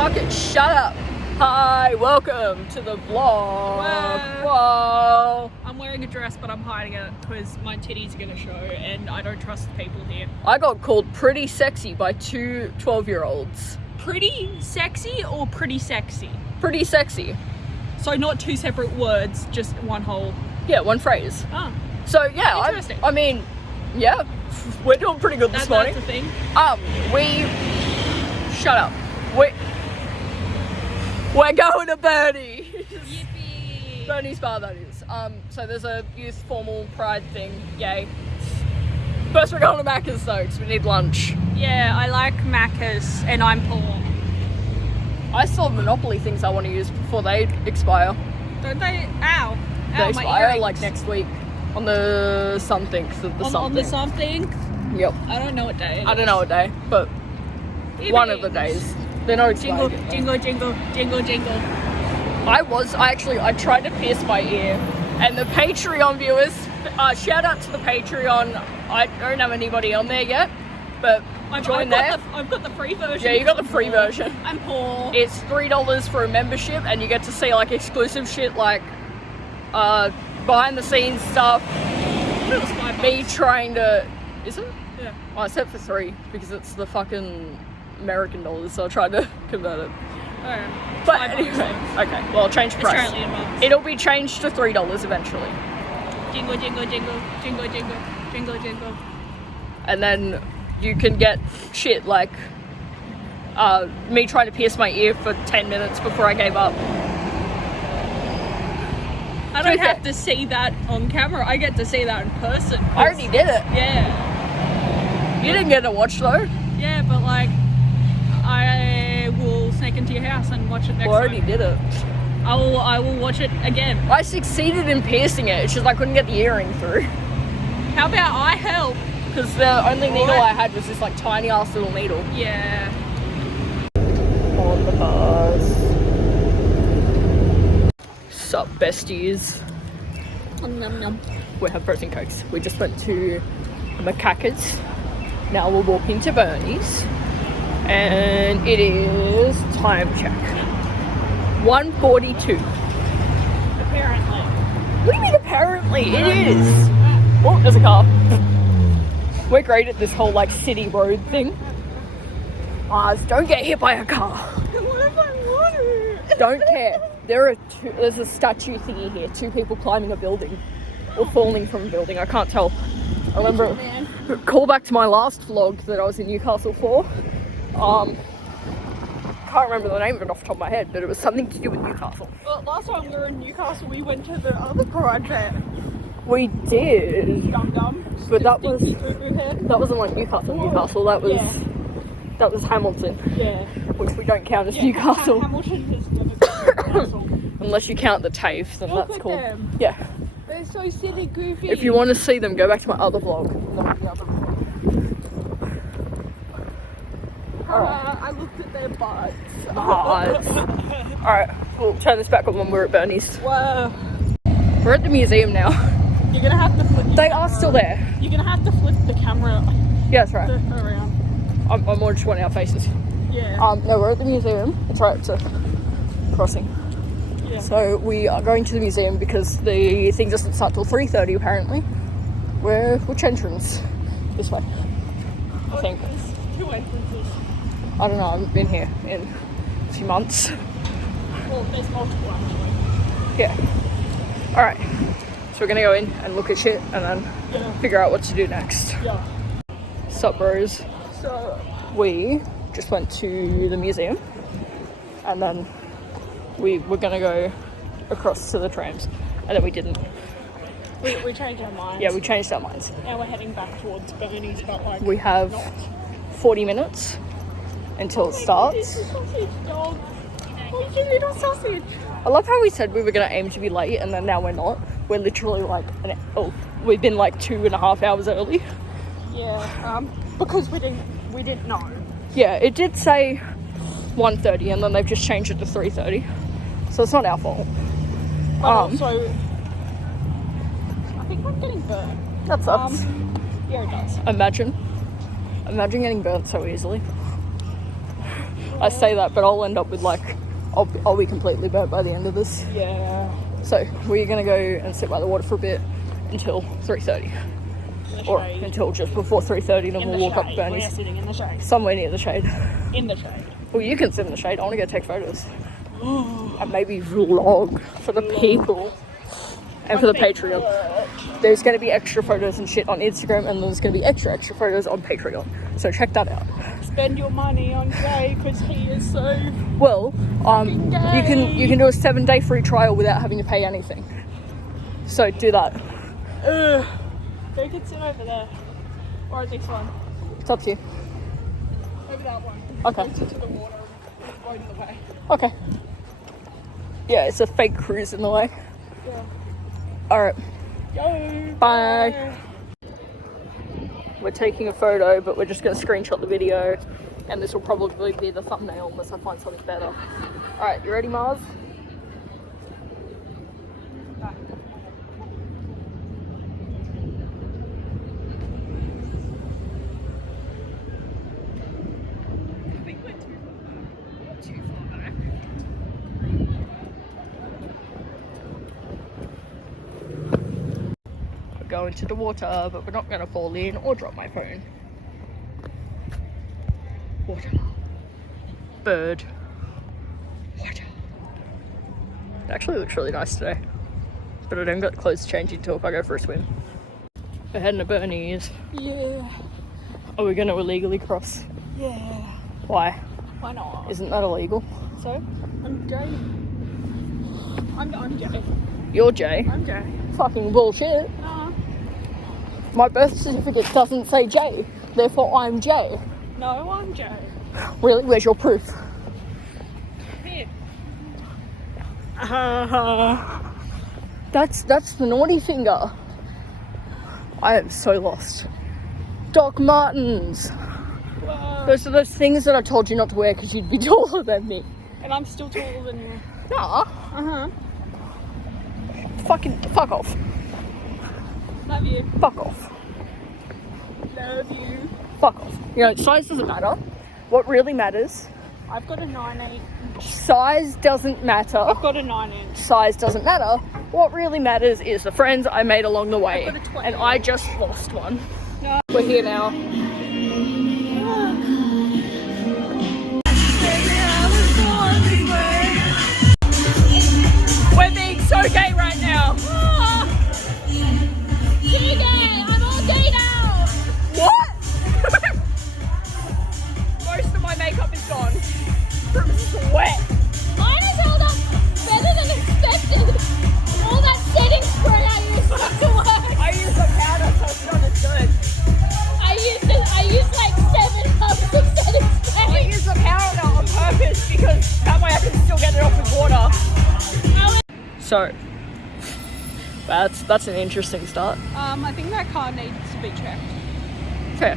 fuck it, shut up. Hi, welcome to the vlog. Whoa. I'm wearing a dress, but I'm hiding it because my titties are gonna show, and I don't trust the people here. I got called pretty sexy by two 12-year-olds. Pretty sexy or pretty sexy? Pretty sexy. So not two separate words, just one whole... Yeah, one phrase. Oh. So yeah, Interesting. I mean, yeah, we're doing pretty good this morning. That's a thing. Shut up. We're going to Bernie's. Yippee. Bernie's bar, that is. So there's a youth formal pride thing. Yay. First we're going to Macca's though, because we need lunch. Yeah, I like Macca's, and I'm poor. I still have Monopoly things I want to use before they expire. Don't they? Ow. They Ow, expire my earrings. like next week. On the something. On the something? Yep. I don't know what day it I don't know what day, but is. one of the days. They're not expired. Jingle, jingle, jingle, jingle. I tried to pierce my ear, and the Patreon viewers, shout out to the Patreon. I don't have anybody on there yet, but I've got the free version. Yeah, you got the free version. I'm poor. It's $3 for a membership, and you get to see like exclusive shit like behind the scenes stuff. It was $5. Me trying to, is it? Yeah. Oh, I said for $3 because it's the fucking American dollars, so I tried to convert it. Oh, But $5. anyway, okay, well, change price. Australian bucks. It'll be changed to $3 eventually. Jingle, jingle, jingle, jingle, jingle, jingle, jingle. And then you can get shit like me trying to pierce my ear for 10 minutes before I gave up. I don't have to see that on camera. I get to see that in person. I already did it. Yeah. You didn't get to watch though. Yeah, but like, I will sneak into your house and watch it next Well, I already time. did it. I will watch it again. I succeeded in piercing it. It's just I couldn't get the earring through. How about I help? Because the only needle I had was this like tiny ass little needle. Yeah. On the bus. Sup, besties? Nom, nom. We have frozen cokes. We just went to Macaca's. Now we're walking to Bernie's. And it is time check. 1:42. Apparently. What do you mean apparently? It is. Oh, there's a car. We're great at this whole like city road thing. Mars, don't get hit by a car. What if I want to? Don't care. There's a statue thingy here. 2 people climbing a building. Or falling from a building. I can't tell. I remember. Call back to my last vlog that I was in Newcastle for. Can't remember the name of it off the top of my head, but it was something to do with Newcastle. Well, last time we were in Newcastle, we went to the other project. We did. Dum dum. But that was head. that wasn't like Newcastle. That was Hamilton. Yeah. Which we don't count as Newcastle. Hamilton has never been Newcastle. Unless you count the TAFE, then Look that's at cool. them. Yeah. They're so silly, goofy. If you want to see them, go back to my other vlog. Not the other vlog. I looked at their butts. Alright, we'll turn this back on when we're at Bernie's. Whoa. We're at the museum now. You're gonna have to flip. They are still there. You're gonna have to flip the camera Yeah, that's right. around. I'm more just wanting our faces. Yeah. No, we're at the museum. It's right up to crossing. Yeah. So we are going to the museum because the thing doesn't start till 3:30 apparently. Which entrance? This way. I think. There's 2 entrances. I don't know, I haven't been here in a few months. Well, there's multiple actually. Yeah. Alright. So we're gonna go in and look at shit and then figure out what to do next. Yeah. Sup, bros? So We just went to the museum and then we were gonna go across to the trams and then we didn't. we changed our minds. Yeah, we changed our minds. Now we're heading back towards Bernie's, but like We have 40 minutes until it starts. It's a sausage dog. Oh, you little sausage. I love how we said we were gonna aim to be late and then now we're not. We're literally like, we've been like 2.5 hours early. Yeah, because we didn't know. Yeah, it did say 1:30 and then they've just changed it to 3:30. So it's not our fault. But also, I think I'm getting burnt. That sucks. Yeah, it does. Imagine getting burnt so easily. I say that, but I'll end up with like, I'll be completely burnt by the end of this. Yeah. So we're gonna go and sit by the water for a bit until 3:30, or until just before 3:30. Then we'll walk up Bernie's. We're sitting in the shade. Somewhere near the shade. In the shade. Well, you can sit in the shade. I want to go take photos. And maybe vlog for the people and for the Patreon. There's going to be extra photos and shit on Instagram, and there's going to be extra photos on Patreon. So check that out. Spend your money on Jay because he is so. Well, you can do a 7-day free trial without having to pay anything. So do that. Go can sit over there, or this one. It's up to you. Over that one. Okay. Closer to the water, avoiding the way. Okay. Yeah, it's a fake cruise in the way. Yeah. Alright. Go. Bye. We're taking a photo, but we're just going to screenshot the video, and this will probably be the thumbnail unless I find something better. Alright, you ready, Mars? Bye. I think we're too far back. We're going to the water, but we're not going to fall in or drop my phone. Water. Bird. Water. It actually looks really nice today, but I don't got clothes to change into if I go for a swim. We're heading to Bernie's. Yeah. Are we going to illegally cross? Yeah. Why? Why not? Isn't that illegal? So, I'm Jay. I'm Jay. You're Jay. I'm Jay. Fucking bullshit. Nah. My birth certificate doesn't say Jay, therefore I'm Jay. No, I'm Jay. Really? Where's your proof? Here. That's the naughty finger. I am so lost. Doc Martens. Whoa. Those are those things that I told you not to wear because you'd be taller than me. And I'm still taller than you. Nah. Uh-huh. Fuck off. Love you. Fuck off. Love you. Fuck off. You know, size doesn't matter. What really matters, I've got a 9'8". size doesn't matter. I've got a 9". Size doesn't matter. What really matters is the friends I made along the way. I've got a 20. And I just lost one. No. We're here now. We're being so gay right now. Too gay! I'm all gay now! What? Most of my makeup is gone from sweat. Mine has held up better than expected. All that setting spray I used not to work. I use a powder, so it's not as good. I used like 7 tubs of setting spray. I use the powder on purpose because that way I can still get it off with water. So, that's an interesting start. I think that car needs to be checked. Fair.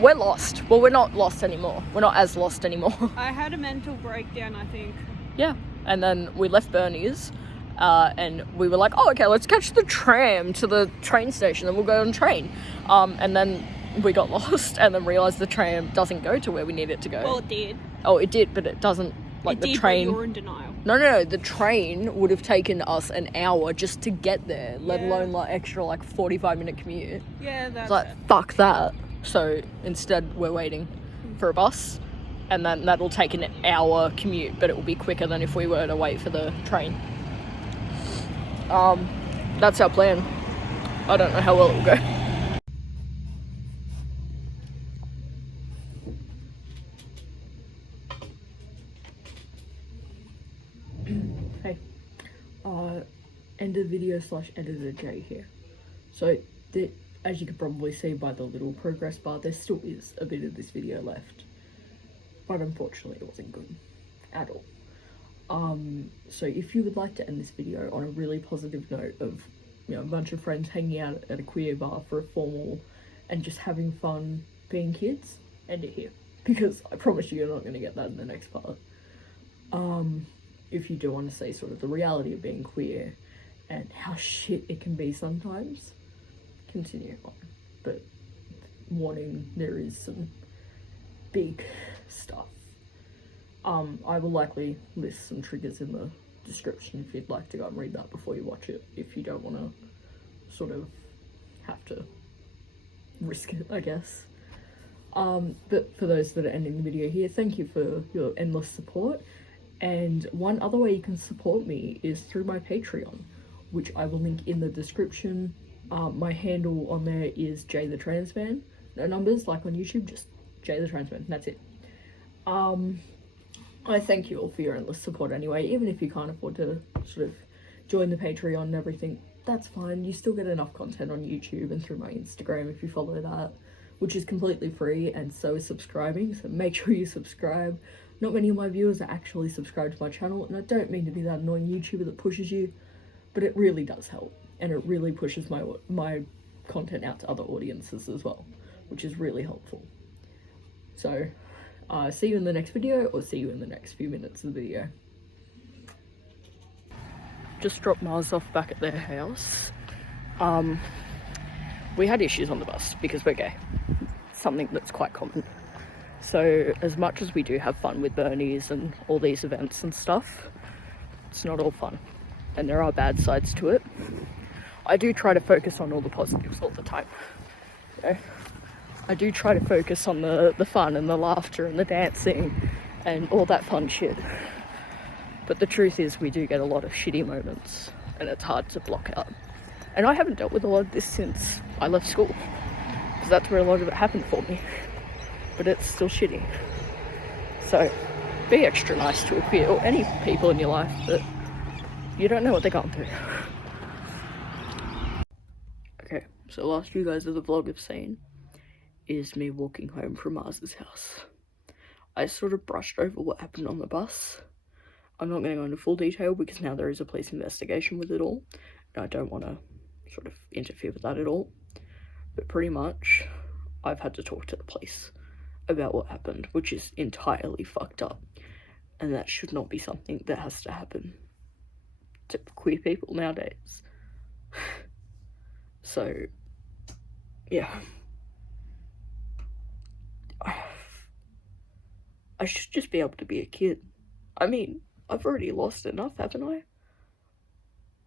We're lost. Well, we're not lost anymore. We're not as lost anymore. I had a mental breakdown, I think. Yeah. And then we left Bernie's, and we were like, oh, okay, let's catch the tram to the train station, and we'll go on train. And then we got lost, and then realised the tram doesn't go to where we need it to go. Well, it did. Oh, it did, but it doesn't. Like It the did, train. but you're in denial. No. The train would have taken us an hour just to get there, let Yeah. alone like extra 45-minute commute. Yeah, that's It's like, it. fuck that. So instead, we're waiting for a bus, and then that'll take an hour commute, but it will be quicker than if we were to wait for the train. That's our plan. I don't know how well it will go. Hey, end of video / editor J here. So, as you can probably see by the little progress bar, there still is a bit of this video left. But unfortunately it wasn't good at all. So if you would like to end this video on a really positive note of, you know, a bunch of friends hanging out at a queer bar for a formal and just having fun being kids, end it here. Because I promise you, you're not going to get that in the next part. If you do want to see sort of the reality of being queer and how shit it can be sometimes, continue on. But warning, there is some big stuff I will likely list some triggers in the description if you'd like to go and read that before you watch it, if you don't want to sort of have to risk it, I guess. But for those that are ending the video here, thank you for your endless support. And one other way you can support me is through my Patreon, which I will link in the description. My handle on there is Jay the Trans Man. No numbers like on YouTube, just Jay the Trans Man. That's it. I thank you all for your endless support anyway. Even if you can't afford to sort of join the Patreon and everything, that's fine. You still get enough content on YouTube and through my Instagram if you follow that, which is completely free, and so is subscribing, so make sure you subscribe. Not many of my viewers are actually subscribed to my channel, and I don't mean to be that annoying YouTuber that pushes you, but it really does help, and it really pushes my content out to other audiences as well, which is really helpful. So, see you in the next video, or see you in the next few minutes of the video. Just dropped Mars off back at their house. We had issues on the bus because we're gay. Something that's quite common. So as much as we do have fun with Bernie's and all these events and stuff, it's not all fun. And there are bad sides to it. I do try to focus on all the positives all the time. You know? I do try to focus on the fun and the laughter and the dancing and all that fun shit. But the truth is we do get a lot of shitty moments and it's hard to block out. And I haven't dealt with a lot of this since I left school, because that's where a lot of it happened for me. But it's still shitty. So be extra nice to any people in your life that you don't know what they're going through. Okay, so last few guys of the vlog have seen is me walking home from Mars's house. I sort of brushed over what happened on the bus. I'm not going to go into full detail because now there is a police investigation with it all, and I don't want to sort of interfere with that at all. But pretty much, I've had to talk to the police about what happened, which is entirely fucked up. And that should not be something that has to happen to queer people nowadays. So, yeah. I should just be able to be a kid. I mean, I've already lost enough, haven't I?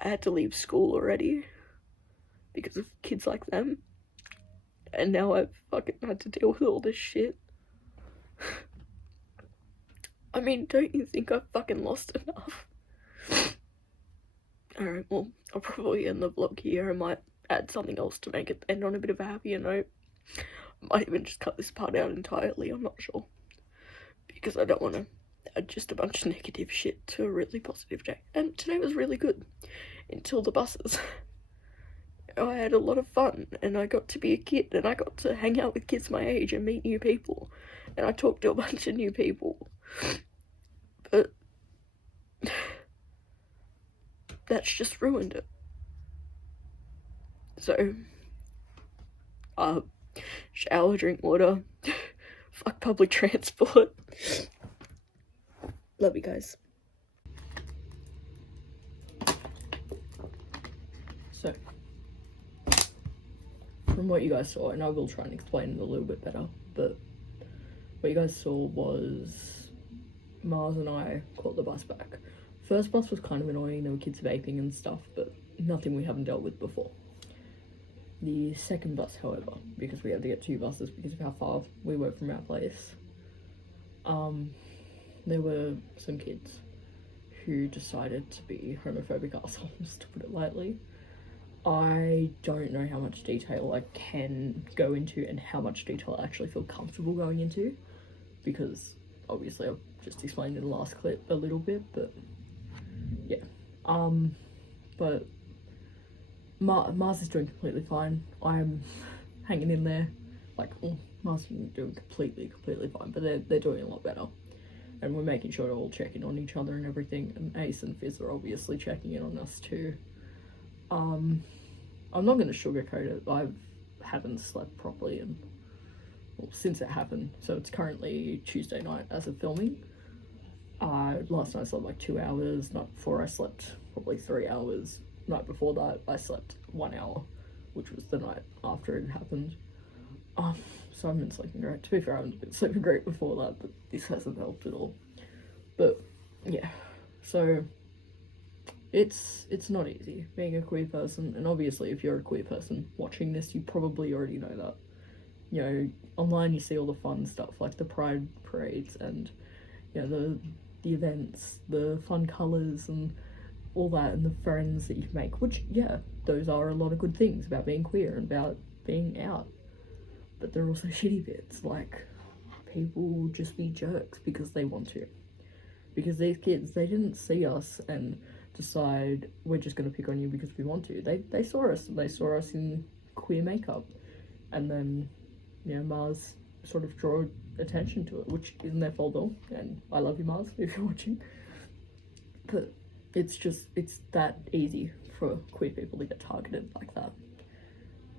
I had to leave school already because of kids like them. And now I've fucking had to deal with all this shit. I mean, don't you think I've fucking lost enough? Alright, well, I'll probably end the vlog here. I might add something else to make it end on a bit of a happier note. I might even just cut this part out entirely, I'm not sure. Because I don't want to add just a bunch of negative shit to a really positive day. And today was really good. Until the buses. I had a lot of fun, and I got to be a kid, and I got to hang out with kids my age and meet new people, and I talked to a bunch of new people, but that's just ruined it. So, shower, drink water, fuck public transport. Love you guys. So, from what you guys saw, and I will try and explain it a little bit better, but what you guys saw was Mars and I caught the bus back. First bus was kind of annoying, there were kids vaping and stuff, but nothing we haven't dealt with before. The second bus, however, because we had to get two buses because of how far we were from our place, there were some kids who decided to be homophobic assholes, to put it lightly. I don't know how much detail I can go into and how much detail I actually feel comfortable going into, because obviously I've just explained in the last clip a little bit, but yeah. But Mars is doing completely fine. I'm hanging in there. Like, Mars isn't doing completely fine, but they're doing a lot better. And we're making sure to all check in on each other and everything, and Ace and Fizz are obviously checking in on us too. I'm not going to sugarcoat it. I haven't slept properly since it happened. So it's currently Tuesday night as of filming. Last night I slept like 2 hours. Night before I slept probably 3 hours. Night before that I slept 1 hour, which was the night after it happened. So I've been sleeping great. To be fair, I haven't been sleeping great before that, but this hasn't helped at all. But yeah, so it's not easy being a queer person, and obviously if you're a queer person watching this, you probably already know that. You know, online you see all the fun stuff like the pride parades and, you know, the events, the fun colours and all that, and the friends that you can make, which, yeah, those are a lot of good things about being queer and about being out. But there are also shitty bits, like people just be jerks because they want to. Because these kids, they didn't see us and decide we're just going to pick on you because we want to. They saw us, they saw us in queer makeup, and then, you know, Mars sort of draw attention to it, which isn't their fault at all, and I love you, Mars, if you're watching. But it's that easy for queer people to get targeted like that.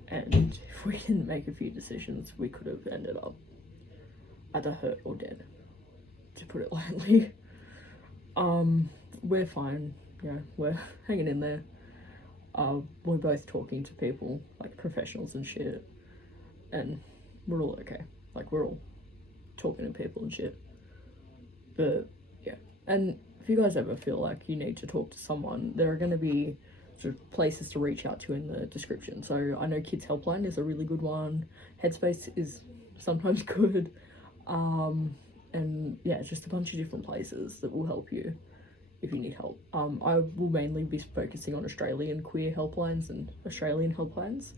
And if we didn't make a few decisions, we could have ended up either hurt or dead, to put it lightly. We're fine, you know, we're hanging in there. We're both talking to people, like professionals and shit, and we're all okay. Like, we're all talking to people and shit. But yeah, and if you guys ever feel like you need to talk to someone, there are going to be sort of places to reach out to in the description. So I know Kids Helpline is a really good one. Headspace is sometimes good. And yeah, it's just a bunch of different places that will help you if you need help. I will mainly be focusing on Australian queer helplines and Australian helplines,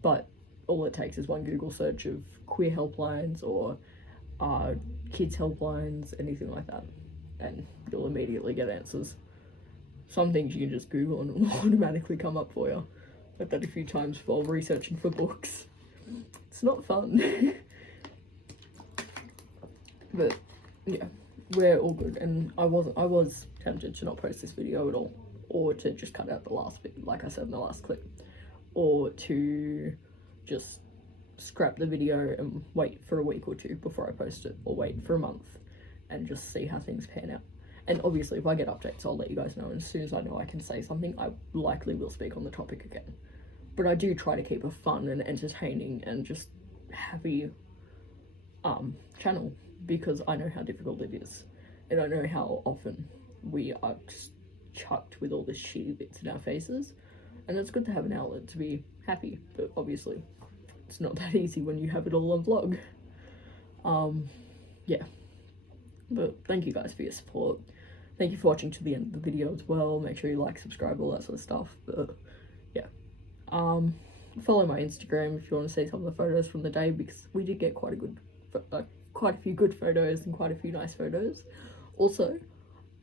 but all it takes is one Google search of queer helplines or kids helplines, anything like that, and you'll immediately get answers. Some things you can just Google and it'll automatically come up for you. I've done it a few times while researching for books. It's not fun. But yeah, we're all good, and I was tempted to not post this video at all, or to just cut out the last bit, like I said in the last clip, or to just scrap the video and wait for a week or two before I post it, or wait for a month and just see how things pan out. And obviously if I get updates, I'll let you guys know, and as soon as I know I can say something, I likely will speak on the topic again. But I do try to keep a fun and entertaining and just happy channel, because I know how difficult it is, and I know how often we are just chucked with all this shitty bits in our faces, and it's good to have an outlet to be happy, but obviously it's not that easy when you have it all on vlog. Yeah, but thank you guys for your support. Thank you for watching to the end of the video as well. Make sure you like, subscribe, all that sort of stuff. But yeah, follow my Instagram if you want to see some of the photos from the day, because we did get quite a few good photos and quite a few nice photos. Also,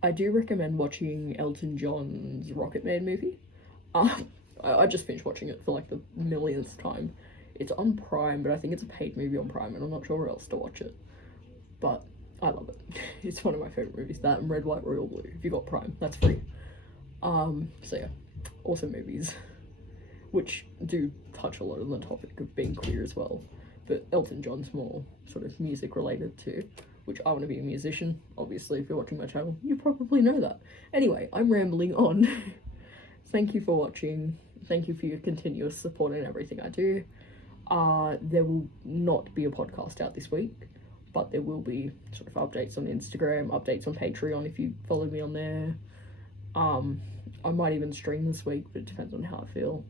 I do recommend watching Elton John's Rocket Man movie. I just finished watching it for like the millionth time. It's on Prime, but I think it's a paid movie on Prime, and I'm not sure where else to watch it. But I love it. It's one of my favourite movies. That and Red, White, Royal, Blue. If you got Prime, that's free. So yeah, awesome movies, which do touch a lot on the topic of being queer as well. But Elton John's more sort of music related too, which I want to be a musician. Obviously, if you're watching my channel, you probably know that. Anyway, I'm rambling on. Thank you for watching. Thank you for your continuous support in everything I do. There will not be a podcast out this week, but there will be sort of updates on Instagram, updates on Patreon if you follow me on there. I might even stream this week, but it depends on how I feel.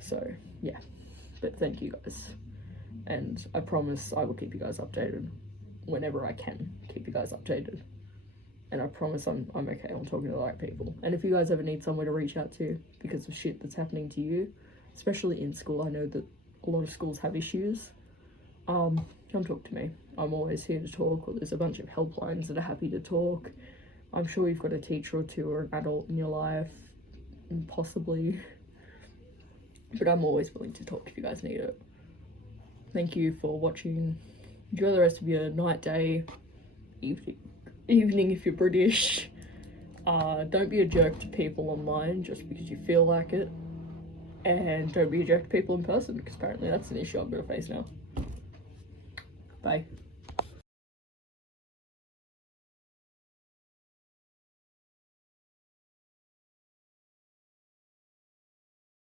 So yeah, but thank you guys. And I promise I will keep you guys updated whenever I can keep you guys updated. And I promise I'm okay, I'm talking to the right people. And if you guys ever need somewhere to reach out to because of shit that's happening to you, especially in school, I know that a lot of schools have issues, come talk to me. I'm always here to talk, or there's a bunch of helplines that are happy to talk. I'm sure you've got a teacher or two or an adult in your life, possibly. But I'm always willing to talk if you guys need it. Thank you for watching. Enjoy the rest of your night, day, evening if you're British. Don't be a jerk to people online just because you feel like it. And don't be a jerk to people in person, because apparently that's an issue I'm going to face now. Bye.